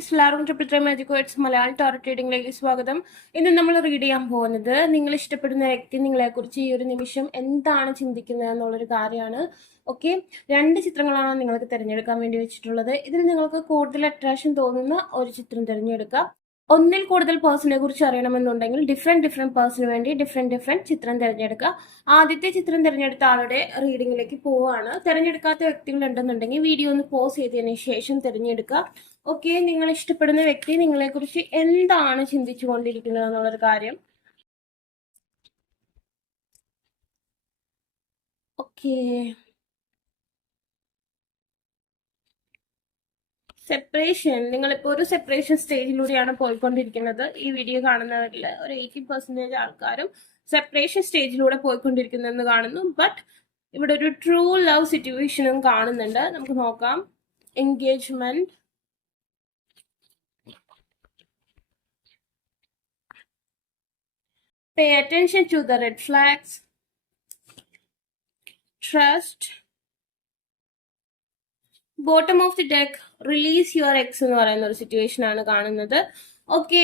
Friends, എല്ലാവർക്കും triple three magic words Malayalam tarot റീഡിംഗിലേക്ക് സ്വാഗതം. ഇന്ന് നമ്മൾ റീഡ് ചെയ്യാൻ പോകുന്നത് നിങ്ങൾ ഇഷ്ടപ്പെടുന്ന വ്യക്തി നിങ്ങളെക്കുറിച്ച് ഈ ഒരു നിമിഷം എന്താണ് ചിന്തിക്കുന്നത് എന്നുള്ളൊരു കാര്യമാണ്. ഓക്കെ, 2 ചിത്രങ്ങളാണ് നിങ്ങൾക്ക് തിരഞ്ഞെടുക്കാൻ വേണ്ടി വെച്ചിട്ടുള്ളത്. ഇതിൽ നിങ്ങൾക്ക് കൂടുതൽ അട്രാക്ഷൻ തോന്നുന്ന ഒരു ചിത്രം തിരഞ്ഞെടുക്കുക. ഒന്നിൽ കൂടുതൽ പേഴ്സണെ കുറിച്ച് അറിയണമെന്നുണ്ടെങ്കിൽ ഡിഫറെന്റ് പേഴ്സണിന് വേണ്ടി ഡിഫറെന്റ് ചിത്രം തിരഞ്ഞെടുക്കുക. ആദ്യത്തെ ചിത്രം തിരഞ്ഞെടുത്ത ആളുടെ റീഡിങ്ങിലേക്ക് പോവുകയാണ്. തിരഞ്ഞെടുക്കാത്ത വ്യക്തികൾ ഉണ്ടെന്നുണ്ടെങ്കിൽ വീഡിയോ ഒന്ന് പോസ് ചെയ്തതിന് ശേഷം തിരഞ്ഞെടുക്കുക. ഓക്കെ, നിങ്ങൾ ഇഷ്ടപ്പെടുന്ന വ്യക്തി നിങ്ങളെക്കുറിച്ച് എന്താണ് ചിന്തിച്ചു കൊണ്ടിരിക്കുന്നത് എന്നുള്ളൊരു കാര്യം. Okay, separation. നിങ്ങളിപ്പോ ഒരു സെപ്പറേഷൻ സ്റ്റേജിലൂടെയാണ് പോയിക്കൊണ്ടിരിക്കുന്നത്. ഈ വീഡിയോ കാണുന്നവരിൽ ഒരു 80% ആൾക്കാരും സെപ്പറേഷൻ സ്റ്റേജിലൂടെ പോയിക്കൊണ്ടിരിക്കുന്നതെന്ന് കാണുന്നു. ബട്ട് ഇവിടെ ഒരു ട്രൂ ലവ് സിറ്റുവേഷനും കാണുന്നുണ്ട്. നമുക്ക് നോക്കാം. Engagement, pay attention to the red flags, trust, bottom of the deck, release your ex എന്ന് പറയുന്ന ഒരു സിറ്റുവേഷൻ ആണ് കാണുന്നത്. ഓക്കെ,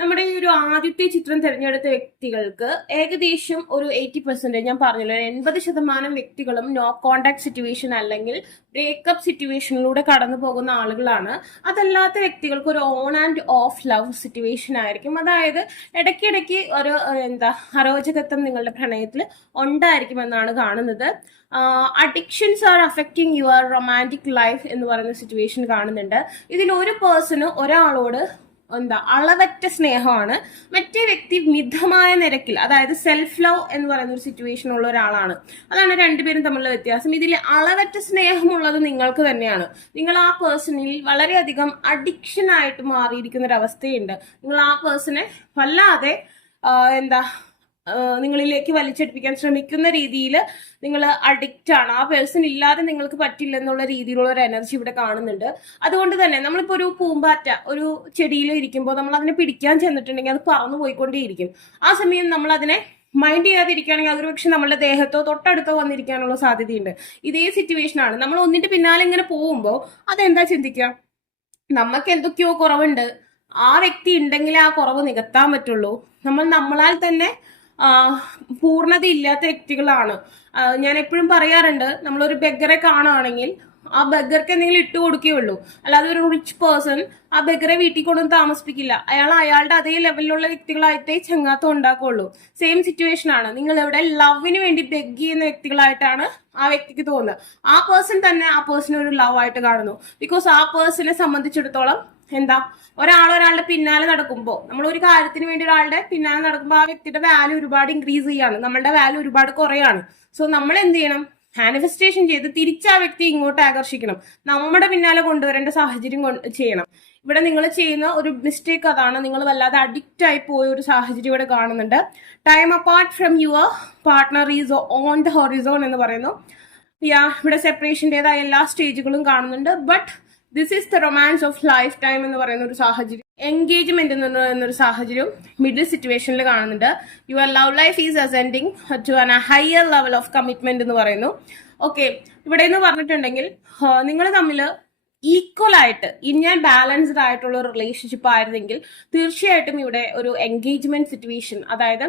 നമ്മുടെ ഈ ഒരു ആദ്യത്തെ ചിത്രം തിരഞ്ഞെടുത്ത വ്യക്തികൾക്ക് ഏകദേശം ഒരു 80%, ഞാൻ പറഞ്ഞല്ലോ 80% വ്യക്തികളും നോ കോണ്ടാക്ട് സിറ്റുവേഷൻ അല്ലെങ്കിൽ ബ്രേക്കപ്പ് സിറ്റുവേഷനിലൂടെ കടന്നു പോകുന്ന ആളുകളാണ്. അതല്ലാത്ത വ്യക്തികൾക്ക് ഒരു on and off love situation ആയിരിക്കും. അതായത് ഇടയ്ക്കിടയ്ക്ക് ഒരു അരോചകത്വം നിങ്ങളുടെ പ്രണയത്തിൽ ഉണ്ടായിരിക്കുമെന്നാണ് കാണുന്നത്. Addictions are affecting your romantic life എന്ന് പറയുന്ന സിറ്റുവേഷൻ കാണുന്നുണ്ട്. ഇതിൽ ഒരു പേഴ്സണ് ഒരാളോട് അളവറ്റ സ്നേഹമാണ്, മറ്റേ വ്യക്തി മിതമായ നിരക്കിൽ, അതായത് സെൽഫ് ലവ് എന്ന് പറയുന്ന ഒരു സിറ്റുവേഷൻ ഉള്ള ഒരാളാണ്. അതാണ് രണ്ടുപേരും തമ്മിലുള്ള വ്യത്യാസം. ഇതിൽ അളവറ്റ സ്നേഹമുള്ളത് നിങ്ങൾക്ക് തന്നെയാണ്. നിങ്ങൾ ആ പേഴ്സണിൽ വളരെയധികം അഡിക്ഷൻ ആയിട്ട് മാറിയിരിക്കുന്ന ഒരു അവസ്ഥയുണ്ട്. നിങ്ങൾ ആ പേഴ്സണെ വല്ലാതെ നിങ്ങളിലേക്ക് വലിച്ചെടുപ്പിക്കാൻ ശ്രമിക്കുന്ന രീതിയിൽ നിങ്ങൾ അഡിക്റ്റ് ആണ്. ആ പേഴ്സൺ ഇല്ലാതെ നിങ്ങൾക്ക് പറ്റില്ല എന്നുള്ള രീതിയിലുള്ള ഒരു എനർജി ഇവിടെ കാണുന്നുണ്ട്. അതുകൊണ്ട് തന്നെ നമ്മളിപ്പോൾ ഒരു പൂമ്പാറ്റ ഒരു ചെടിയിൽ ഇരിക്കുമ്പോൾ നമ്മൾ അതിനെ പിടിക്കാൻ ചെന്നിട്ടുണ്ടെങ്കിൽ അത് പറന്നു പോയിക്കൊണ്ടേയിരിക്കും. ആ സമയം നമ്മൾ അതിനെ മൈൻഡ് ചെയ്യാതിരിക്കുകയാണെങ്കിൽ അതൊരു പക്ഷെ നമ്മളുടെ ദേഹത്തോ തൊട്ടടുത്തോ വന്നിരിക്കാനുള്ള സാധ്യതയുണ്ട്. ഇതേ സിറ്റുവേഷൻ ആണ്. നമ്മൾ ഒന്നിന്റെ പിന്നാലെ ഇങ്ങനെ പോകുമ്പോൾ അതെന്താ ചിന്തിക്കുക, നമുക്ക് എന്തൊക്കെയോ കുറവുണ്ട്, ആ വ്യക്തി ഉണ്ടെങ്കിലേ ആ കുറവ് നികത്താൻ പറ്റുള്ളൂ. നമ്മളാൽ തന്നെ പൂർണ്ണത ഇല്ലാത്ത വ്യക്തികളാണ്. ഞാൻ എപ്പോഴും പറയാറുണ്ട്, നമ്മളൊരു ബെഗറെ കാണുകയാണെങ്കിൽ ആ ബെഗർക്ക് എന്തെങ്കിലും ഇട്ട് കൊടുക്കുകയുള്ളൂ. അല്ലാതെ ഒരു റിച്ച് പേഴ്സൺ ആ ബെഗറെ വീട്ടിൽ കൊണ്ടൊന്നും താമസിപ്പിക്കില്ല. അയാളുടെ അതേ ലെവലിലുള്ള വ്യക്തികളായിട്ടേ ചങ്ങാത്തം ഉണ്ടാക്കുള്ളൂ. സെയിം സിറ്റുവേഷൻ ആണ്. നിങ്ങൾ ഇവിടെ ലവിന് വേണ്ടി ബെഗ് ചെയ്യുന്ന വ്യക്തികളായിട്ടാണ് ആ വ്യക്തിക്ക് തോന്നുന്നത്. ആ പേഴ്സൺ തന്നെ ആ പേഴ്സണെ ഒരു ലവ് ആയിട്ട് കാണുന്നു. ബിക്കോസ് ആ പേഴ്സണെ സംബന്ധിച്ചിടത്തോളം ഒരാളുടെ പിന്നാലെ നടക്കുമ്പോൾ, നമ്മൾ ഒരു കാര്യത്തിന് വേണ്ടി ഒരാളുടെ പിന്നാലെ നടക്കുമ്പോൾ ആ വ്യക്തിയുടെ വാല്യൂ ഒരുപാട് ഇൻക്രീസ് ചെയ്യാണ്, നമ്മളുടെ വാല്യൂ ഒരുപാട് കുറയാണ്. സോ നമ്മൾ എന്ത് ചെയ്യണം, മാനിഫെസ്റ്റേഷൻ ചെയ്ത് തിരിച്ച് ആ വ്യക്തി ഇങ്ങോട്ട് ആകർഷിക്കണം, നമ്മുടെ പിന്നാലെ കൊണ്ടുവരേണ്ട സാഹചര്യം ചെയ്യണം. ഇവിടെ നിങ്ങൾ ചെയ്യുന്ന ഒരു മിസ്റ്റേക്ക് അതാണ്. നിങ്ങൾ വല്ലാതെ അഡിക്റ്റ് ആയി പോയ ഒരു സാഹചര്യം ഇവിടെ കാണുന്നുണ്ട്. Time apart from your partner is on the Horizon എന്ന് പറയുന്നു. ഇവിടെ സെപ്പറേഷൻ്റെതായ എല്ലാ സ്റ്റേജുകളും കാണുന്നുണ്ട്. But this is the romance of life time എന്ന് പറയുന്ന ഒരു സാഹചര്യം. എൻഗേജ്മെന്റ് എന്നൊരു സാഹചര്യം മിഡിൽ സിറ്റുവേഷനിൽ കാണുന്നുണ്ട്. Your love life is ascending to an higher level of commitment എന്ന് പറയുന്നു. ഓക്കെ, ഇവിടെ എന്ന് പറഞ്ഞിട്ടുണ്ടെങ്കിൽ നിങ്ങൾ തമ്മിൽ ഈക്വൽ ആയിട്ട് ഞാൻ ബാലൻസ്ഡ് ആയിട്ടുള്ള ഒരു റിലേഷൻഷിപ്പ് ആയിരുന്നെങ്കിൽ തീർച്ചയായിട്ടും ഇവിടെ ഒരു എൻഗേജ്മെന്റ് സിറ്റുവേഷൻ, അതായത്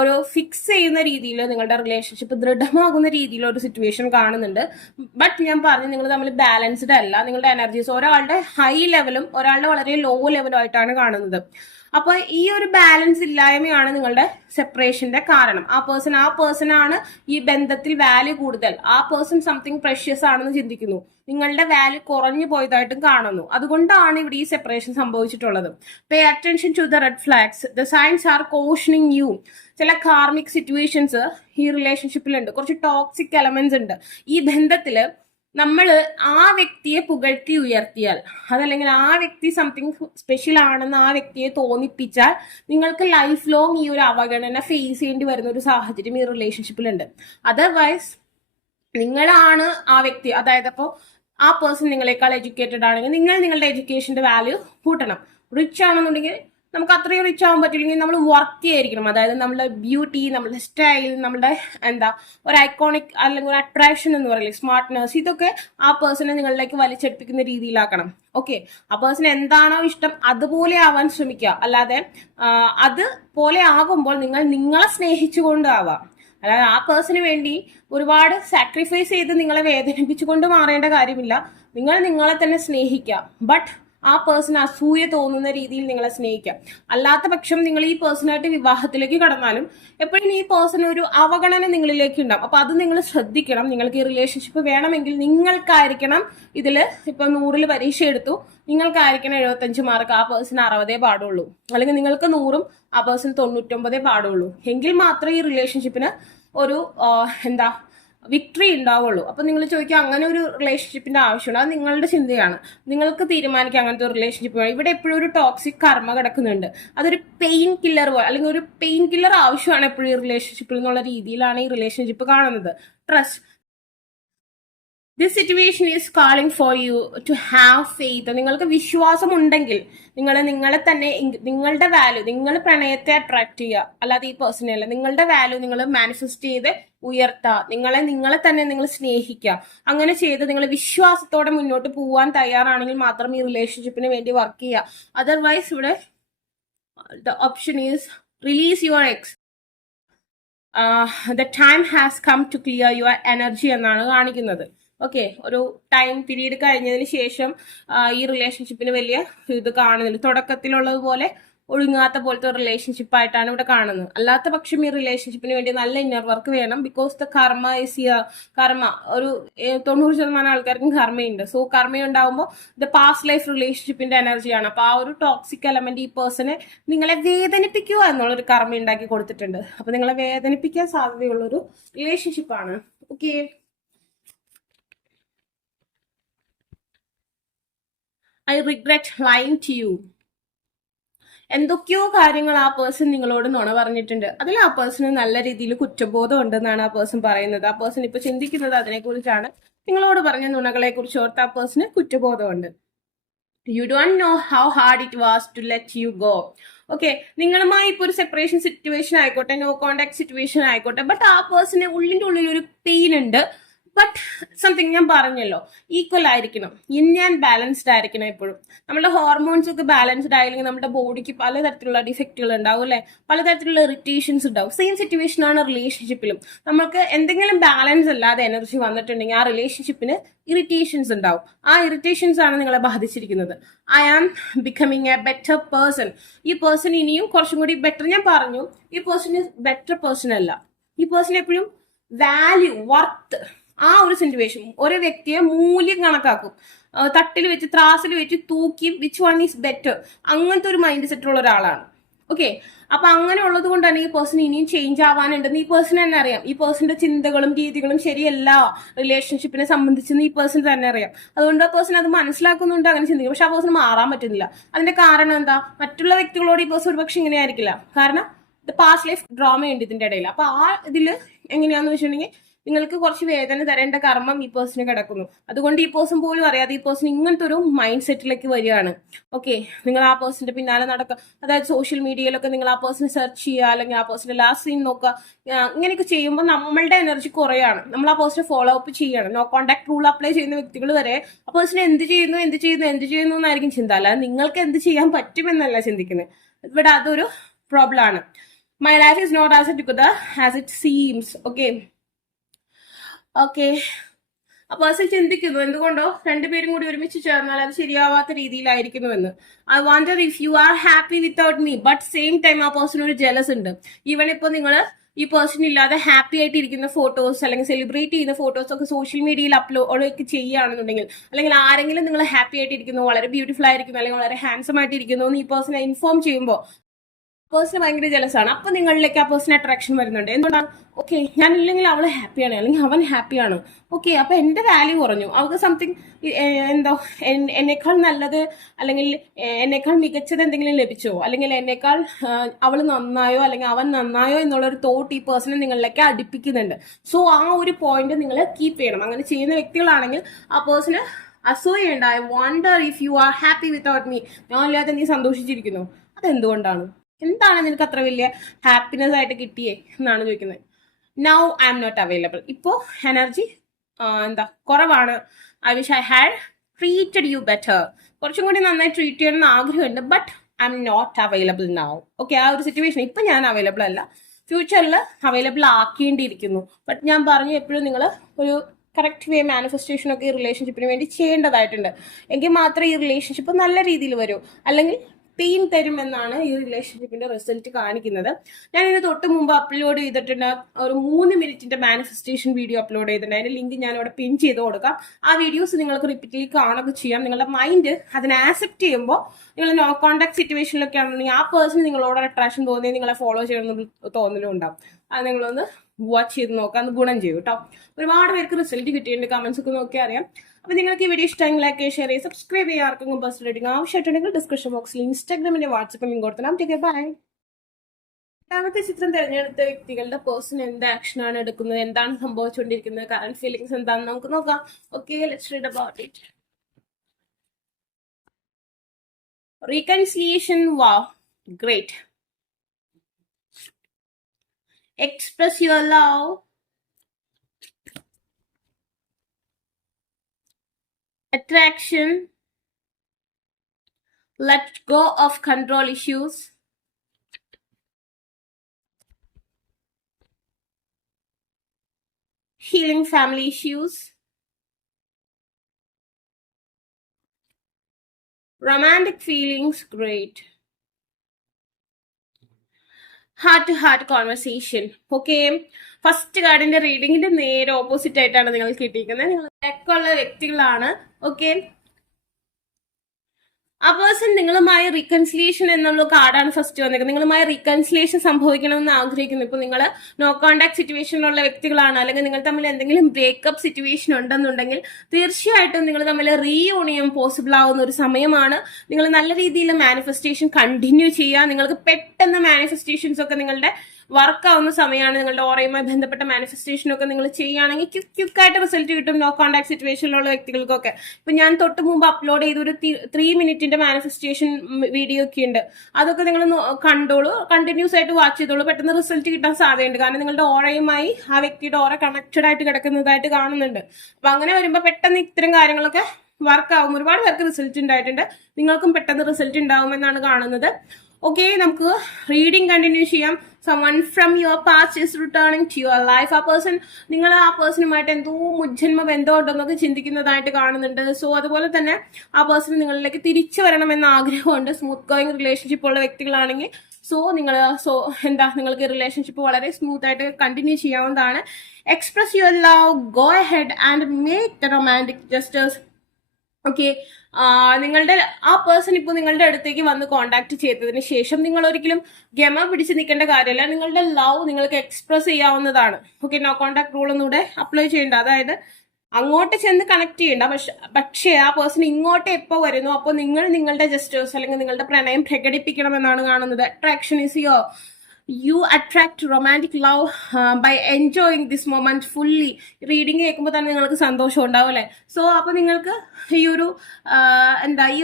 ഒരു ഫിക്സ് ചെയ്യുന്ന രീതിയിൽ നിങ്ങളുടെ റിലേഷൻഷിപ്പ് ദൃഢമാകുന്ന രീതിയിലുള്ള ഒരു സിറ്റുവേഷൻ കാണുന്നുണ്ട്. ബട്ട് ഞാൻ പറഞ്ഞു, നിങ്ങൾ തമ്മിൽ ബാലൻസ്ഡ് അല്ല. നിങ്ങളുടെ എനർജീസ് ഒരാളുടെ ഹൈ ലെവലും ഒരാളുടെ വളരെ ലോ ലെവലും ആയിട്ടാണ് കാണുന്നത്. അപ്പൊ ഈ ഒരു ബാലൻസ് ഇല്ലായ്മയാണ് നിങ്ങളുടെ സെപ്പറേഷന്റെ കാരണം. ആ പേഴ്സൺ ആണ് ഈ ബന്ധത്തിൽ വാല്യൂ കൂടുതൽ. ആ പേഴ്സൺ സംതിങ് പ്രഷ്യസ് ആണെന്ന് ചിന്തിക്കുന്നു. നിങ്ങളുടെ വാല്യൂ കുറഞ്ഞു പോയതായിട്ടും കാണുന്നു. അതുകൊണ്ടാണ് ഇവിടെ ഈ സെപ്പറേഷൻ സംഭവിച്ചിട്ടുള്ളത്. Pay attention to the red flags, the signs are cautioning you. ചില കാർമിക് സിറ്റുവേഷൻസ് ഈ റിലേഷൻഷിപ്പിലുണ്ട്. കുറച്ച് ടോക്സിക് എലമെന്റ്സ് ഉണ്ട് ഈ ബന്ധത്തില്. നമ്മൾ ആ വ്യക്തിയെ പുകഴ്ത്തി ഉയർത്തിയാൽ, അതല്ലെങ്കിൽ ആ വ്യക്തി സംതിങ് സ്പെഷ്യൽ ആണെന്ന് ആ വ്യക്തിയെ തോന്നിപ്പിച്ചാൽ നിങ്ങൾക്ക് ലൈഫ് ലോങ് ഈ ഒരു അവഗണന ഫേസ് ചെയ്യേണ്ടി വരുന്ന ഒരു സാഹചര്യം ഈ റിലേഷൻഷിപ്പിലുണ്ട്. അതർവൈസ് നിങ്ങളാണ് ആ വ്യക്തി, അതായത് അപ്പോൾ ആ പേഴ്സൺ നിങ്ങളെക്കാൾ എഡ്യൂക്കേറ്റഡ് ആണെങ്കിൽ നിങ്ങൾ നിങ്ങളുടെ എഡ്യൂക്കേഷന്റെ വാല്യൂ കൂട്ടണം. റിച്ച് ആണെന്നുണ്ടെങ്കിൽ നമുക്ക് അത്രയും റിച്ച് ആവാൻ പറ്റില്ലെങ്കിൽ നമ്മൾ വർക്ക് ചെയ്യായിരിക്കണം. അതായത് നമ്മുടെ ബ്യൂട്ടി, നമ്മുടെ സ്റ്റൈൽ, നമ്മുടെ എന്താ ഒരു ഐക്കോണിക് അല്ലെങ്കിൽ ഒരു അട്രാക്ഷൻ എന്ന് പറയില്ലേ, സ്മാർട്ട്നെസ്, ഇതൊക്കെ ആ പേഴ്സണെ നിങ്ങളിലേക്ക് വലിച്ചെടുപ്പിക്കുന്ന രീതിയിലാക്കണം. ഓക്കെ, ആ പേഴ്സൺ എന്താണോ ഇഷ്ടം അതുപോലെ ആവാൻ ശ്രമിക്കുക. അല്ലാതെ അതുപോലെ ആകുമ്പോൾ നിങ്ങൾ നിങ്ങളെ സ്നേഹിച്ചുകൊണ്ട് ആവാം. അതായത് ആ പേഴ്സണിന് വേണ്ടി ഒരുപാട് സാക്രിഫൈസ് ചെയ്ത് നിങ്ങളെ വേദനിപ്പിച്ചുകൊണ്ട് മാറേണ്ട കാര്യമില്ല. നിങ്ങൾ നിങ്ങളെ തന്നെ സ്നേഹിക്കുക. ബട്ട് ആ പേഴ്സൺ അസൂയ തോന്നുന്ന രീതിയിൽ നിങ്ങളെ സ്നേഹിക്കാം. അല്ലാത്ത പക്ഷം നിങ്ങൾ ഈ പേഴ്സണായിട്ട് വിവാഹത്തിലേക്ക് കടന്നാലും എപ്പോഴും ഈ പേഴ്സൺ ഒരു അവഗണന നിങ്ങളിലേക്ക് ഉണ്ടാവും. അപ്പൊ അത് നിങ്ങൾ ശ്രദ്ധിക്കണം. നിങ്ങൾക്ക് ഈ റിലേഷൻഷിപ്പ് വേണമെങ്കിൽ നിങ്ങൾക്കായിരിക്കണം ഇതിൽ ഇപ്പൊ 100-ൽ പരീക്ഷ എടുത്തു, നിങ്ങൾക്കായിരിക്കണം 75 മാർക്ക്, ആ പേഴ്സൺ 60 പാടുള്ളൂ. അല്ലെങ്കിൽ നിങ്ങൾക്ക് 100-ഉം ആ പേഴ്സൺ 99 പാടുള്ളൂ. എങ്കിൽ മാത്രമേ ഈ റിലേഷൻഷിപ്പിന് ഒരു എന്താ വിക്ടറി ഉണ്ടാവുള്ളൂ. അപ്പൊ നിങ്ങൾ ചോദിക്കുക അങ്ങനെ ഒരു റിലേഷൻഷിപ്പിന്റെ ആവശ്യമുണ്ട്. അത് നിങ്ങളുടെ ചിന്തയാണ്. നിങ്ങൾക്ക് തീരുമാനിക്കാം അങ്ങനത്തെ ഒരു റിലേഷൻഷിപ്പ് വേണം. ഇവിടെ എപ്പോഴും ഒരു ടോക്സിക് കർമ്മ കിടക്കുന്നുണ്ട്. അതൊരു പെയിൻ കില്ലർ പോലെ, അല്ലെങ്കിൽ ഒരു പെയിൻ കില്ലർ ആവശ്യമാണ് എപ്പോഴും ഈ റിലേഷൻഷിപ്പിൽ എന്നുള്ള രീതിയിലാണ് ഈ റിലേഷൻഷിപ്പ് കാണുന്നത്. Trust. This situation is calling for you to have faith. നിങ്ങൾക്ക് വിശ്വാസം ഉണ്ടെങ്കിൽ നിങ്ങൾ നിങ്ങളെ തന്നെ, നിങ്ങളുടെ വാല്യൂ, നിങ്ങൾ പ്രണയത്തെ അട്രാക്ട് ചെയ്യുക, അല്ലാതെ ഈ പേഴ്സണെ അല്ല. നിങ്ങളുടെ വാല്യൂ നിങ്ങൾ മാനിഫെസ്റ്റ് ചെയ്ത് ഉയർത്തുക. നിങ്ങളെ തന്നെ നിങ്ങൾ സ്നേഹിക്കുക. അങ്ങനെ ചെയ്ത് നിങ്ങൾ വിശ്വാസത്തോടെ മുന്നോട്ട് പോകാൻ തയ്യാറാണെങ്കിൽ മാത്രം ഈ റിലേഷൻഷിപ്പിന് വേണ്ടി വർക്ക് ചെയ്യുക. അതർവൈസ് ഇവിടെ the option is release your ex. The time has come to clear your energy എന്നാണ് കാണിക്കുന്നത്. ഓക്കെ, ഒരു ടൈം പീരീഡ് കഴിഞ്ഞതിന് ശേഷം ഈ റിലേഷൻഷിപ്പിന് വലിയ ഇത് കാണുന്നില്ല. തുടക്കത്തിലുള്ളതുപോലെ ഒഴുങ്ങാത്ത പോലത്തെ റിലേഷൻഷിപ്പ് ആയിട്ടാണ് ഇവിടെ കാണുന്നത്. അല്ലാത്ത പക്ഷം ഈ റിലേഷൻഷിപ്പിന് വേണ്ടി നല്ല ഇന്നർ വർക്ക് വേണം. ബിക്കോസ് ദ കർമ്മ ഈസ് കർമ്മ ഒരു 90% ആൾക്കാർക്കും കർമ്മയുണ്ട്. സോ കർമ്മ ഉണ്ടാവുമ്പോൾ ദ പാസ്റ്റ് ലൈഫ് റിലേഷൻഷിപ്പിന്റെ എനർജിയാണ്. അപ്പൊ ആ ഒരു ടോക്സിക് എലമെന്റ് ഈ പേഴ്സണെ നിങ്ങളെ വേദനിപ്പിക്കുക എന്നുള്ളൊരു കർമ്മ ഉണ്ടാക്കി കൊടുത്തിട്ടുണ്ട്. അപ്പൊ നിങ്ങളെ വേദനിപ്പിക്കാൻ സാധ്യതയുള്ളൊരു റിലേഷൻഷിപ്പാണ്. Okay, I regret lying to you. എന്തൊക്കെയോ കാര്യങ്ങൾ ആ പേഴ്സൺ നിങ്ങളോട് നുണ പറഞ്ഞിട്ടുണ്ട്. അതിൽ ആ പേഴ്സണ് നല്ല രീതിയിൽ കുറ്റബോധം ഉണ്ടെന്നാണ് ആ പേഴ്സൺ പറയുന്നത്. ആ പേഴ്സൺ ഇപ്പൊ ചിന്തിക്കുന്നത് അതിനെക്കുറിച്ചാണ്. നിങ്ങളോട് പറഞ്ഞ നുണകളെ കുറിച്ച് ഓർത്ത് ആ പേഴ്സണ് കുറ്റബോധമുണ്ട്. You don't know how hard it was to let you go. Okay, നിങ്ങളുമായി ഇപ്പൊ ഒരു സെപ്പറേഷൻ സിറ്റുവേഷൻ ആയിക്കോട്ടെ, നോ കോണ്ടാക്ട് സിറ്റുവേഷൻ ആയിക്കോട്ടെ, ബട്ട് ആ പേഴ്സണ് ഉള്ളിന്റെ ഉള്ളിൽ ഒരു പെയിൻ ഉണ്ട്. ബട്ട് സംതിങ് ഞാൻ പറഞ്ഞല്ലോ, ഈക്വൽ ആയിരിക്കണം, ഇൻ ആൻഡ് ബാലൻസ്ഡ് ആയിരിക്കണം. എപ്പോഴും നമ്മുടെ ഹോർമോൺസ് ഒക്കെ ബാലൻസ്ഡ് ആയില്ലെങ്കിൽ നമ്മുടെ ബോഡിക്ക് പലതരത്തിലുള്ള ഡിഫക്റ്റുകൾ ഉണ്ടാവും, അല്ലെ, പലതരത്തിലുള്ള ഇറിറ്റേഷൻസ് ഉണ്ടാവും. സെയിം സിറ്റുവേഷൻ ആണ് റിലേഷൻഷിപ്പിലും. നമുക്ക് എന്തെങ്കിലും ബാലൻസ് അല്ലാതെ എനർജി വന്നിട്ടുണ്ടെങ്കിൽ ആ റിലേഷൻഷിപ്പിന് ഇറിറ്റേഷൻസ് ഉണ്ടാവും. ആ ഇറിറ്റേഷൻസ് ആണ് നിങ്ങളെ ബാധിച്ചിരിക്കുന്നത്. I am becoming a better person. ഈ പേഴ്സൺ ഇനിയും കുറച്ചും കൂടി ബെറ്റർ. ഞാൻ പറഞ്ഞു, ഈ പേഴ്സൺ ബെറ്റർ പേഴ്സൺ അല്ല. ഈ പേഴ്സൺ എപ്പോഴും വാല്യൂ, വർത്ത്, ആ ഒരു സിറ്റുവേഷൻ, ഒരു വ്യക്തിയെ മൂല്യം കണക്കാക്കും. തട്ടിൽ വെച്ച്, ത്രാസിൽ വെച്ച് തൂക്കി വിച്ച് വൺ ഈസ് ബെറ്റർ, അങ്ങനത്തെ ഒരു മൈൻഡ് സെറ്റ് ഉള്ള ഒരാളാണ്. ഓക്കെ, അപ്പൊ അങ്ങനെ ഉള്ളത് കൊണ്ടാണ് ഈ പേഴ്സൺ ഇനിയും ചേഞ്ച് ആവാനുണ്ടെന്ന് ഈ പേഴ്സൺ തന്നെ അറിയാം. ഈ പേഴ്സന്റെ ചിന്തകളും രീതികളും ശരിയല്ല റിലേഷൻഷിപ്പിനെ സംബന്ധിച്ചെന്ന് ഈ പേഴ്സൺ തന്നെ അറിയാം. അതുകൊണ്ട് ആ പേഴ്സൺ അത് മനസ്സിലാക്കുന്നുണ്ട്, അങ്ങനെ ചിന്തിക്കും. പക്ഷെ ആ പേഴ്സൺ മാറാൻ പറ്റുന്നില്ല. അതിന്റെ കാരണം എന്താ? മറ്റുള്ള വ്യക്തികളോട് ഈ പേഴ്സൺ ഒരുപക്ഷെ ഇങ്ങനെ ആയിരിക്കില്ല. കാരണം പാസ്റ്റ് ലൈഫ് ഡ്രാമ ഉണ്ട് ഇതിന്റെ ഇടയിൽ. അപ്പൊ ആ ഇതില് എങ്ങനെയാന്ന് വെച്ചിട്ടുണ്ടെങ്കിൽ നിങ്ങൾക്ക് കുറച്ച് വേദന തരേണ്ട കർമ്മം ഈ പേഴ്സണ് കിടക്കുന്നു. അതുകൊണ്ട് ഈ പേഴ്സൺ പോലും അറിയാതെ ഈ പേഴ്സൺ ഇങ്ങനത്തെ ഒരു മൈൻഡ് സെറ്റിലേക്ക് വരികയാണ്. ഓക്കെ, നിങ്ങൾ ആ പേഴ്സന്റെ പിന്നാലെ നടക്കുക. അതായത് സോഷ്യൽ മീഡിയയിലൊക്കെ നിങ്ങൾ ആ പേഴ്സണെ സെർച്ച് ചെയ്യുക, അല്ലെങ്കിൽ ആ പേഴ്സന്റെ ലാസ്റ്റ് സീൻ നോക്കുക. ഇങ്ങനെയൊക്കെ ചെയ്യുമ്പോൾ നമ്മളുടെ എനർജി കുറയാണ്. നമ്മൾ ആ പേഴ്സണെ ഫോളോ അപ്പ് ചെയ്യണം. നോ കോണ്ടാക്ട് റൂൾ അപ്ലൈ ചെയ്യുന്ന വ്യക്തികൾ വരെ ആ പേഴ്സണെ എന്ത് ചെയ്യുന്നു എന്നായിരിക്കും ചിന്ത. അല്ലാതെ നിങ്ങൾക്ക് എന്ത് ചെയ്യാൻ പറ്റുമെന്നല്ല ചിന്തിക്കുന്നത്. ഇവിടെ അതൊരു പ്രോബ്ലം ആണ്. My life is not as together as it seems. Okay, ആ പേഴ്സൺ ചിന്തിക്കുന്നു എന്തുകൊണ്ടോ രണ്ടുപേരും കൂടി ഒരുമിച്ച് ചേർന്നാൽ അത് ശരിയാവാത്ത രീതിയിലായിരിക്കുന്നുവെന്ന്. I wonder if you are happy without me. But same time ആ പേഴ്സൺ ഒരു ജലസ് ഉണ്ട്. ഈവൻ ഇപ്പൊ നിങ്ങൾ ഈ പേഴ്സൺ ഇല്ലാതെ ഹാപ്പി ആയിട്ട് ഇരിക്കുന്ന ഫോട്ടോസ് അല്ലെങ്കിൽ സെലിബ്രേറ്റ് ചെയ്യുന്ന ഫോട്ടോസ് ഒക്കെ സോഷ്യൽ മീഡിയയിൽ അപ്ലോഡ് ഒക്കെ ചെയ്യുകയാണെന്നുണ്ടെങ്കിൽ, അല്ലെങ്കിൽ ആരെങ്കിലും നിങ്ങൾ ഹാപ്പി ആയിട്ട് ഇരിക്കുന്നു, വളരെ ബ്യൂട്ടിഫുൾ ആയിരിക്കുന്നു, അല്ലെങ്കിൽ വളരെ ഹാൻസം ആയിട്ട് ഇരിക്കുന്നു എന്ന് ഈ പേഴ്സണെ ഇൻഫോം ചെയ്യുമ്പോൾ പേഴ്സൺ ഭയങ്കര ജലസാണ്. അപ്പൊ നിങ്ങളിലേക്ക് ആ പേഴ്സൺ അട്രാക്ഷൻ വരുന്നുണ്ട്. എന്തുകൊണ്ടാണ്? ഓക്കെ, ഞാനില്ലെങ്കിൽ അവള് ഹാപ്പിയാണ്, അല്ലെങ്കിൽ അവൻ ഹാപ്പിയാണ്. ഓക്കെ, അപ്പൊ എന്റെ വാല്യൂ കുറഞ്ഞു. അവർക്ക് സംതിങ് എന്തോ എന്നേക്കാൾ നല്ലത് അല്ലെങ്കിൽ എന്നേക്കാൾ മികച്ചത് എന്തെങ്കിലും ലഭിച്ചോ, അല്ലെങ്കിൽ എന്നേക്കാൾ അവൾ നന്നായോ അല്ലെങ്കിൽ അവൻ നന്നായോ എന്നുള്ളൊരു തോട്ട് ഈ പേഴ്സണെ നിങ്ങളിലേക്ക് അടുപ്പിക്കുന്നുണ്ട്. സോ ആ ഒരു പോയിന്റ് നിങ്ങൾ കീപ്പ് ചെയ്യണം. അങ്ങനെ ചെയ്യുന്ന വ്യക്തികളാണെങ്കിൽ ആ പേഴ്സണ് അസൂയുണ്ട്. I wonder if you are happy without me. ഞാൻ ഇല്ലാതെ നീ സന്തോഷിച്ചിരിക്കുന്നു. അതെന്തുകൊണ്ടാണ്? എന്താണ് നിനക്ക് അത്ര വലിയ ഹാപ്പിനെസ് ആയിട്ട് കിട്ടിയേ എന്നാണ് ചോദിക്കുന്നത്. Now I'm not available. ഇപ്പോൾ എനർജി കുറവാണ്. I wish I had treated you better. കുറച്ചും കൂടി നന്നായി ട്രീറ്റ് ചെയ്യണമെന്ന് ആഗ്രഹമുണ്ട്. But I'm not available now. Okay, ആ ഒരു സിറ്റുവേഷൻ ഇപ്പൊ ഞാൻ അവൈലബിൾ അല്ല, ഫ്യൂച്ചറിൽ അവൈലബിൾ ആക്കേണ്ടിയിരിക്കുന്നു. ബട്ട് ഞാൻ പറഞ്ഞു, എപ്പോഴും നിങ്ങൾ ഒരു കറക്റ്റ് വേ മാനിഫെസ്റ്റേഷൻ ഒക്കെ ഈ റിലേഷൻഷിപ്പിന് വേണ്ടി ചെയ്യേണ്ടതായിട്ടുണ്ട്. എങ്കിൽ മാത്രമേ ഈ റിലേഷൻഷിപ്പ് നല്ല രീതിയിൽ വരൂ. അല്ലെങ്കിൽ പെയിൻ തരും എന്നാണ് ഈ റിലേഷൻഷിപ്പിന്റെ റിസൾട്ട് കാണിക്കുന്നത്. ഞാൻ ഇതിന് തൊട്ട് മുമ്പ് അപ്ലോഡ് ചെയ്തിട്ടുണ്ട് ഒരു 3 മിനിറ്റിന്റെ മാനിഫെസ്റ്റേഷൻ വീഡിയോ അപ്ലോഡ് ചെയ്തിട്ടുണ്ട്. അതിന്റെ ലിങ്ക് ഞാൻ ഇവിടെ പിൻ ചെയ്ത് കൊടുക്കാം. ആ വീഡിയോസ് നിങ്ങൾക്ക് റിപ്പീറ്റ്ലി കാണുകയൊക്കെ ചെയ്യാം. നിങ്ങളുടെ മൈൻഡ് അതിനെ ആക്സെപ്റ്റ് ചെയ്യുമ്പോൾ നിങ്ങൾ നോ കോണ്ടാക്ട് സിറ്റുവേഷനിലൊക്കെ ആണെന്നുണ്ടെങ്കിൽ ആ പേഴ്സൺ നിങ്ങളോട് അട്രാക്ഷൻ തോന്നി നിങ്ങളെ ഫോളോ ചെയ്യണമെന്ന് തോന്നലും ഉണ്ടാവും. അത് നിങ്ങളൊന്ന് വാച്ച് ചെയ്ത് നോക്കാം, അത് ഗുണം ചെയ്യും കേട്ടോ. ഒരുപാട് പേർക്ക് റിസൾട്ട് കിട്ടിയിട്ടുണ്ട്, കമന്റ്സ് ഒക്കെ നോക്കി അറിയാം. അപ്പൊ നിങ്ങൾക്ക് ഈ വീഡിയോ ഇഷ്ടമെങ്കിൽ ലൈക്ക്, ഷെയർ ചെയ്യുക, സബ്സ്ക്രൈബ് ചെയ്യുക. ആർക്കെങ്കിലും പേഴ്സണൽ റേറ്റിംഗ് ആവശ്യമായിട്ടുണ്ടെങ്കിൽ ഡിസ്ക്രിപ്ഷൻ ബോക്സിൽ ഇൻസ്റ്റാഗ്രാമിന്റെ വാട്സപ്പ് ലിങ്ക് കൊടുത്തണം. ബൈ. രണ്ടാമത്തെ ചിത്രം തിരഞ്ഞെടുത്ത വ്യക്തികളുടെ പേഴ്സൺ എന്ത് ആക്ഷൻ ആണ് എടുക്കുന്നത്, എന്താണ് സംഭവിച്ചുകൊണ്ടിരിക്കുന്നത്, കറന്റ് ഫീലിംഗ്സ് എന്താണെന്ന് നമുക്ക് നോക്കാം. Okay, let's read about it. Reconciliation, wow, great. Express your love. Attraction. Let go of control issues. Healing family issues. Romantic feelings, great. Heart to heart conversation. Okay, first കാർഡിന്റെ റീഡിങ്ങിന്റെ നേരെ opposite ആയിട്ടാണ് നിങ്ങൾ കിട്ടിയിരിക്കുന്നത്. നിങ്ങൾ തെക്കുള്ള വ്യക്തികളാണ്. ഓക്കെ, ആ person നിങ്ങളുമായി റീകൺസിലിയേഷൻ എന്നുള്ള കാർഡാണ് ഫസ്റ്റ് വന്നിരിക്കുന്നത്. നിങ്ങളുമായി റീകൺസിലിയേഷൻ സംഭവിക്കണമെന്ന് ആഗ്രഹിക്കുന്നു. ഇപ്പൊ നിങ്ങൾ നോ കോണ്ടാക്ട് സിറ്റുവേഷനിലുള്ള വ്യക്തികളാണ്, അല്ലെങ്കിൽ നിങ്ങൾ തമ്മിൽ എന്തെങ്കിലും ബ്രേക്കപ്പ് സിറ്റുവേഷൻ ഉണ്ടെന്നുണ്ടെങ്കിൽ തീർച്ചയായിട്ടും നിങ്ങൾ തമ്മിൽ റീയൂണിയൻ പോസിബിൾ ആവുന്ന ഒരു സമയമാണ്. നിങ്ങൾ നല്ല രീതിയിൽ മാനിഫെസ്റ്റേഷൻ കണ്ടിന്യൂ ചെയ്യുക. നിങ്ങൾക്ക് പെട്ടെന്ന് മാനിഫെസ്റ്റേഷൻസ് ഒക്കെ നിങ്ങളുടെ വർക്ക് ആവുന്ന സമയമാണ്. നിങ്ങളുടെ ഓറയുമായി ബന്ധപ്പെട്ട മാനിഫെസ്റ്റേഷൻ ഒക്കെ നിങ്ങൾ ചെയ്യുകയാണെങ്കിൽ ക്വിക്കായിട്ട് റിസൾട്ട് കിട്ടും നോ കോണ്ടാക്ട് സിറ്റുവേഷനിലുള്ള വ്യക്തികൾക്കൊക്കെ. ഇപ്പൊ ഞാൻ തൊട്ട് മുമ്പ് അപ്ലോഡ് ചെയ്ത ഒരു 3 മിനിറ്റിന്റെ മാനിഫെസ്റ്റേഷൻ വീഡിയോ ഒക്കെ ഉണ്ട്. അതൊക്കെ നിങ്ങൾ കണ്ടോളൂ, കണ്ടിന്യൂസ് ആയിട്ട് വാച്ച് ചെയ്തോളൂ. പെട്ടെന്ന് റിസൾട്ട് കിട്ടാൻ സാധ്യതയുണ്ട്. കാരണം നിങ്ങളുടെ ഓറയുമായി ആ വ്യക്തിയുടെ ഓറ കണക്റ്റഡ് ആയിട്ട് കിടക്കുന്നതായിട്ട് കാണുന്നുണ്ട്. അപ്പൊ അങ്ങനെ വരുമ്പോൾ പെട്ടെന്ന് ഇത്തരം കാര്യങ്ങളൊക്കെ വർക്ക് ആവും. ഒരുപാട് പേർക്ക് റിസൾട്ട് ഉണ്ടായിട്ടുണ്ട്. നിങ്ങൾക്കും പെട്ടെന്ന് റിസൾട്ട് ഉണ്ടാവുമെന്നാണ് കാണുന്നത്. ഓക്കെ, നമുക്ക് റീഡിങ് കണ്ടിന്യൂ ചെയ്യാം. Someone from your past is returning to your life. ആ പേഴ്സൺ, നിങ്ങൾ ആ പേഴ്സണുമായിട്ട് എന്തോ മുജ്ജന്മ ബന്ധമുണ്ടെന്നൊക്കെ ചിന്തിക്കുന്നതായിട്ട് കാണുന്നുണ്ട്. സോ അതുപോലെ തന്നെ ആ പേഴ്സൺ നിങ്ങളിലേക്ക് തിരിച്ചു വരണമെന്ന ആഗ്രഹമുണ്ട്. സ്മൂത്ത് ഗോയിങ് റിലേഷൻഷിപ്പ് ഉള്ള വ്യക്തികളാണെങ്കിൽ നിങ്ങൾക്ക് റിലേഷൻഷിപ്പ് വളരെ സ്മൂത്ത് ആയിട്ട് കണ്ടിന്യൂ ചെയ്യാവുന്നതാണ്. Express your love, go ahead and make the romantic gestures. Okay, നിങ്ങളുടെ ആ പേഴ്സൺ ഇപ്പോൾ നിങ്ങളുടെ അടുത്തേക്ക് വന്ന് കോണ്ടാക്ട് ചെയ്തതിന് ശേഷം നിങ്ങൾ ഒരിക്കലും ഗമ പിടിച്ച് നിൽക്കേണ്ട കാര്യമില്ല. നിങ്ങളുടെ ലവ് നിങ്ങൾക്ക് എക്സ്പ്രസ് ചെയ്യാവുന്നതാണ്. ഓക്കെ, നോ കോണ്ടാക്ട് റൂൾ ഒന്നുകൂടെ അപ്ലൈ ചെയ്യേണ്ട. അതായത് അങ്ങോട്ട് ചെന്ന് കണക്ട് ചെയ്യണ്ട. പക്ഷേ ആ പേഴ്സൺ ഇങ്ങോട്ട് എപ്പോൾ വരുന്നു അപ്പോൾ നിങ്ങൾ നിങ്ങളുടെ ജസ്റ്റേഴ്സ് അല്ലെങ്കിൽ നിങ്ങളുടെ പ്രണയം പ്രകടിപ്പിക്കണമെന്നാണ് കാണുന്നത്. Attraction is you attract romantic love by enjoying this moment fully. Reading കേൾക്കുമ്പോൾ തന്നെ നിങ്ങൾക്ക് സന്തോഷം ഉണ്ടാവും അല്ലെ. സോ അപ്പൊ നിങ്ങൾക്ക് ഈ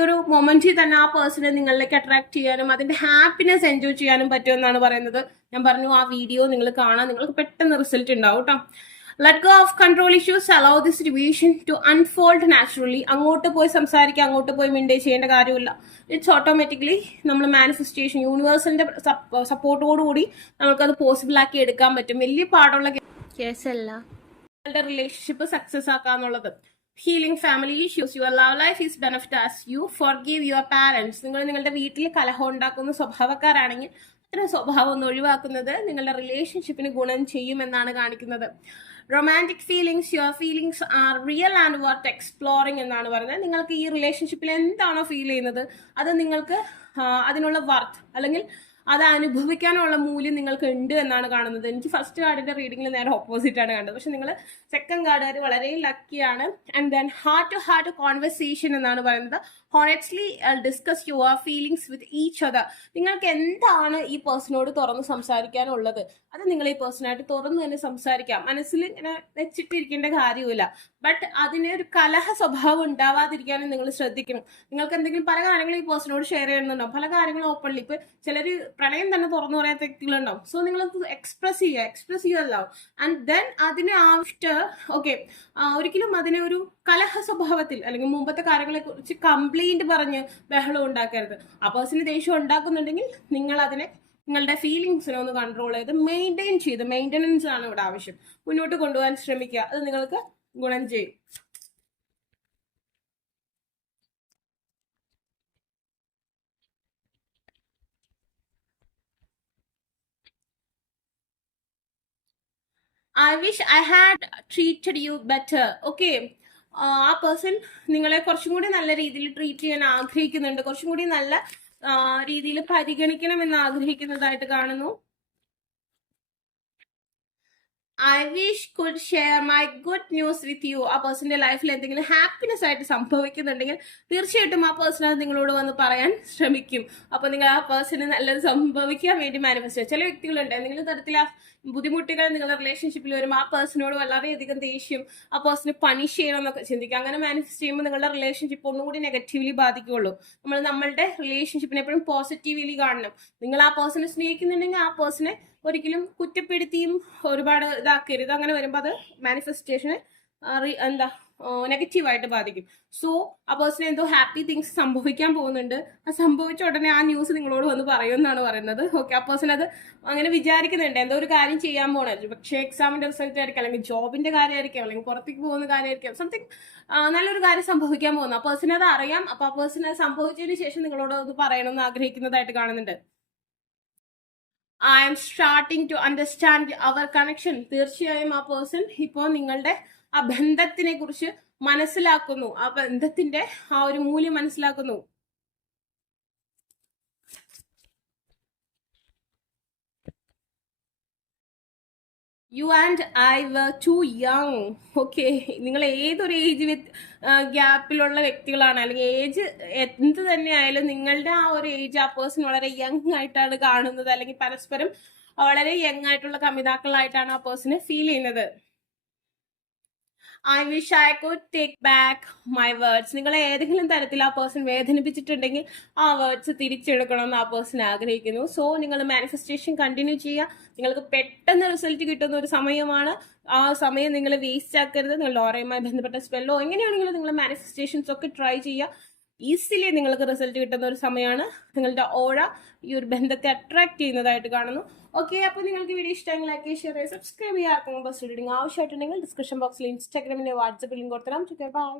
ഒരു മൊമെന്റിൽ തന്നെ ആ പേഴ്സണെ നിങ്ങളിലേക്ക് അട്രാക്ട് ചെയ്യാനും അതിന്റെ ഹാപ്പിനെസ് എൻജോയ് ചെയ്യാനും പറ്റുമെന്നാണ് പറയുന്നത്. ഞാൻ പറഞ്ഞു, ആ വീഡിയോ നിങ്ങൾ കാണാൻ നിങ്ങൾക്ക് പെട്ടെന്ന് റിസൾട്ട് ഉണ്ടാവും കേട്ടോ. Let go of control issues. Allow the situation to unfold naturally. അങ്ങോട്ട് പോയി സംസാരിക്കുക, അങ്ങോട്ട് പോയി മിണ്ടേ ചെയ്യേണ്ട കാര്യമില്ല. ഇറ്റ്സ് ഓട്ടോമാറ്റിക്കലി നമ്മൾ മാനിഫെസ്റ്റേഷൻ യൂണിവേഴ്സിന്റെ സപ്പോർട്ടോടുകൂടി നമുക്കത് പോസിബിൾ ആക്കി എടുക്കാൻ പറ്റും. വലിയ പാടുള്ള കേസല്ല നിങ്ങളുടെ റിലേഷൻഷിപ്പ് സക്സസ് ആക്കാന്നുള്ളത്. Healing family issues. Your love life is benefit as you forgive your parents. നിങ്ങൾ നിങ്ങളുടെ വീട്ടിൽ കലഹം ഉണ്ടാക്കുന്ന സ്വഭാവക്കാരാണെങ്കിൽ അത്തരം സ്വഭാവം ഒന്ന് ഒഴിവാക്കുന്നത് നിങ്ങളുടെ റിലേഷൻഷിപ്പിന് ഗുണം ചെയ്യുമെന്നാണ് കാണിക്കുന്നത്. Romantic feelings, your feelings R real and worth exploring എന്നാണ് പറയുന്നത്. നിങ്ങൾക്ക് ഈ റിലേഷൻഷിപ്പിൽ എന്താണോ ഫീൽ ചെയ്യുന്നത് അത് നിങ്ങൾക്ക് അതിനുള്ള വർത്ത് അല്ലെങ്കിൽ അത് അനുഭവിക്കാനുള്ള മൂല്യം നിങ്ങൾക്ക് ഉണ്ട് എന്നാണ് കാണുന്നത്. എനിക്ക് ഫസ്റ്റ് കാർഡിന്റെ റീഡിങ്ങിൽ നേരെ ഓപ്പോസിറ്റ് ആണ് കണ്ടത്. പക്ഷെ നിങ്ങൾ സെക്കൻഡ് കാർഡുകാർ വളരെ ലക്കിയാണ്. And then heart to heart conversation എന്നാണ് പറയുന്നത്. Honestly discuss your feelings with each other. നിങ്ങൾക്ക് എന്താണ് ഈ പേഴ്സണോട് തുറന്ന് സംസാരിക്കാനുള്ളത് അത് നിങ്ങൾ ഈ പേഴ്സണായിട്ട് തുറന്ന് തന്നെ സംസാരിക്കാം. മനസ്സിൽ ഇങ്ങനെ വെച്ചിട്ടിരിക്കേണ്ട കാര്യമില്ല. ബട്ട് അതിന് ഒരു കലഹ സ്വഭാവം ഉണ്ടാവാതിരിക്കാനും നിങ്ങൾ ശ്രദ്ധിക്കണം. നിങ്ങൾക്ക് എന്തെങ്കിലും പല കാര്യങ്ങളും ഈ പേഴ്സണോട് ഷെയർ ചെയ്യുന്നുണ്ടാവും, പല കാര്യങ്ങളും ഓപ്പൺലി. ഇപ്പൊ ചിലർ പ്രണയം തന്നെ തുറന്നു പറയാത്ത വ്യക്തികളുണ്ടാവും. സോ നിങ്ങൾ എക്സ്പ്രസ് ചെയ്യുക ആൻഡ് ദെൻ അതിന് ആഫ്റ്റർ ഓക്കെ ഒരിക്കലും അതിനെ ഒരു കലഹ സ്വഭാവത്തിൽ അല്ലെങ്കിൽ മുമ്പത്തെ കാര്യങ്ങളെ കുറിച്ച് കംപ്ലൈന്റ് പറഞ്ഞ് ബഹളം ഉണ്ടാക്കരുത്. ആ പേഴ്സണ് ദേഷ്യം ഉണ്ടാക്കുന്നുണ്ടെങ്കിൽ നിങ്ങൾ അതിനെ നിങ്ങളുടെ ഫീലിങ്സിനെ ഒന്ന് കൺട്രോൾ ചെയ്ത് മെയിൻ്റെനൻസ് ആണ് ഇവിടെ ആവശ്യം. മുന്നോട്ട് കൊണ്ടുപോകാൻ ശ്രമിക്കുക. അത് നിങ്ങൾക്ക് ഗുണം ചെയ്യും. I wish I had treated you better. Okay, ആ പേഴ്സൺ നിങ്ങളെ കുറച്ചും കൂടി നല്ല രീതിയിൽ ട്രീറ്റ് ചെയ്യാൻ ആഗ്രഹിക്കുന്നുണ്ട്, കുറച്ചും കൂടി നല്ല രീതിയിൽ പരിഗണിക്കണമെന്ന് ആഗ്രഹിക്കുന്നതായിട്ട് കാണുന്നു. I wish could share my good news with you. ആ പേഴ്സന്റെ ലൈഫിൽ എന്തെങ്കിലും ഹാപ്പിനെസ് ആയിട്ട് സംഭവിക്കുന്നുണ്ടെങ്കിൽ തീർച്ചയായിട്ടും ആ പേഴ്സൺ അത് നിങ്ങളോട് വന്ന് പറയാൻ ശ്രമിക്കും. അപ്പൊ നിങ്ങൾ ആ പേഴ്സണ് നല്ലത് സംഭവിക്കാൻ വേണ്ടി മാനിഫെസ്റ്റ് ചെയ്യുക. ചില വ്യക്തികളുണ്ട് എന്തെങ്കിലും തരത്തിൽ ആ ബുദ്ധിമുട്ടുകൾ നിങ്ങളുടെ റിലേഷൻഷിപ്പിൽ വരുമ്പോൾ ആ പേഴ്സണോട് വളരെയധികം ദേഷ്യം, ആ പേഴ്സണ് പണിഷ് ചെയ്യണം എന്നൊക്കെ ചിന്തിക്കുക. അങ്ങനെ മാനിഫെസ്റ്റ് ചെയ്യുമ്പോൾ നിങ്ങളുടെ റിലേഷൻഷിപ്പ് ഒന്നുകൂടി നെഗറ്റീവ്ലി ബാധിക്കുകയുള്ളൂ. നമ്മളുടെ റിലേഷൻഷിപ്പിനെ എപ്പോഴും പോസിറ്റീവ്ലി കാണണം. നിങ്ങൾ ആ പേഴ്സണെ സ്നേഹിക്കുന്നുണ്ടെങ്കിൽ ആ പേഴ്സണെ ഒരിക്കലും കുറ്റപ്പെടുത്തിയും ഒരുപാട് ഇതാക്കരുത്. അങ്ങനെ വരുമ്പോൾ അത് മാനിഫെസ്റ്റേഷനെ എന്താ നെഗറ്റീവായിട്ട് ബാധിക്കും. സോ ആ പേഴ്സൺ എന്തോ ഹാപ്പി തിങ്സ് സംഭവിക്കാൻ പോകുന്നുണ്ട്. ആ സംഭവിച്ച ഉടനെ ആ ന്യൂസ് നിങ്ങളോട് വന്ന് പറയുമെന്നാണ് പറയുന്നത്. ഓക്കെ, ആ പേഴ്സൺ അത് അങ്ങനെ വിചാരിക്കുന്നുണ്ട്, എന്തോ ഒരു കാര്യം ചെയ്യാൻ പോകണത്. പക്ഷേ എക്സാമിന്റെ റിസൾട്ട് ആയിരിക്കും, അല്ലെങ്കിൽ ജോബിന്റെ കാര്യമായിരിക്കും, അല്ലെങ്കിൽ പുറത്തേക്ക് പോകുന്ന കാര്യമായിരിക്കും, സംതിങ് നല്ലൊരു കാര്യം സംഭവിക്കാൻ പോകുന്നു. ആ പേഴ്സൺ അത് അറിയാം. അപ്പൊ ആ പേഴ്സൺ അത് സംഭവിച്ചതിന് ശേഷം നിങ്ങളോട് അത് പറയണമെന്ന് ആഗ്രഹിക്കുന്നതായിട്ട് കാണുന്നുണ്ട്. I'm starting to understand our connection. തീർച്ചയായും ആ പേഴ്സൺ ഇപ്പോൾ നിങ്ങളുടെ ആ ബന്ധത്തിനെ കുറിച്ച് മനസ്സിലാക്കുന്നു, ആ ബന്ധത്തിന്റെ ആ ഒരു മൂല്യം മനസ്സിലാക്കുന്നു. You and I were too young. Okay, നിങ്ങൾ ഏതൊരു ഏജ് ഗ്യാപ്പിലുള്ള വ്യക്തികളാണ്, അല്ലെങ്കിൽ ഏജ് എന്ത് തന്നെ ആയാലും നിങ്ങളുടെ ആ ഒരു ഏജ് ആ പേഴ്സൺ വളരെ യങ് ആയിട്ടാണ് കാണുന്നത്, അല്ലെങ്കിൽ പരസ്പരം വളരെ യങ് ആയിട്ടുള്ള കമിതാക്കളായിട്ടാണ് ആ പേഴ്സണ് ഫീൽ ചെയ്യുന്നത്. I wish I could take back my words. നിങ്ങളെ ഏതെങ്കിലും തരത്തിൽ ആ പേഴ്സൺ വേദനിപ്പിച്ചിട്ടുണ്ടെങ്കിൽ ആ വേർഡ്സ് തിരിച്ചെടുക്കണം എന്ന് ആ പേഴ്സൺ ആഗ്രഹിക്കുന്നു. സോ നിങ്ങൾ മാനിഫെസ്റ്റേഷൻ കണ്ടിന്യൂ ചെയ്യുക. നിങ്ങൾക്ക് പെട്ടെന്ന് റിസൾട്ട് കിട്ടുന്ന ഒരു സമയമാണ്. ആ സമയം നിങ്ങൾ വേസ്റ്റ് ആക്കരുത്. നിങ്ങളുടെ ഓറയുമായി ബന്ധപ്പെട്ട സ്പെല്ലോ എങ്ങനെയാണെങ്കിലും നിങ്ങൾ മാനിഫെസ്റ്റേഷൻസ് ഒക്കെ ട്രൈ ചെയ്യുക. ഈസിലി നിങ്ങൾക്ക് റിസൾട്ട് കിട്ടുന്ന ഒരു സമയമാണ്. നിങ്ങളുടെ ഓറ ഈ ഒരു ബന്ധത്തെ അട്രാക്ട് ചെയ്യുന്നതായിട്ട് കാണുന്നു. ഓക്കെ, അപ്പോൾ നിങ്ങൾക്ക് വീഡിയോ ഇഷ്ടമെങ്കിൽ ലൈക്ക് ചെയ്യുക, ഷെയർ ചെയ്യുക, സബ്സ്ക്രൈബ് ചെയ്യുക. ആർക്കും ബസ് റീഡിംഗ് ആവശ്യമായിട്ടുണ്ടെങ്കിൽ ഡിസ്ക്രിപ്ഷൻ ബോക്സിൽ ഇൻസ്റ്റാഗ്രാമിന്റെ വാട്സപ്പ് ലിങ്ക് കൊടുത്തരാം. ബൈ.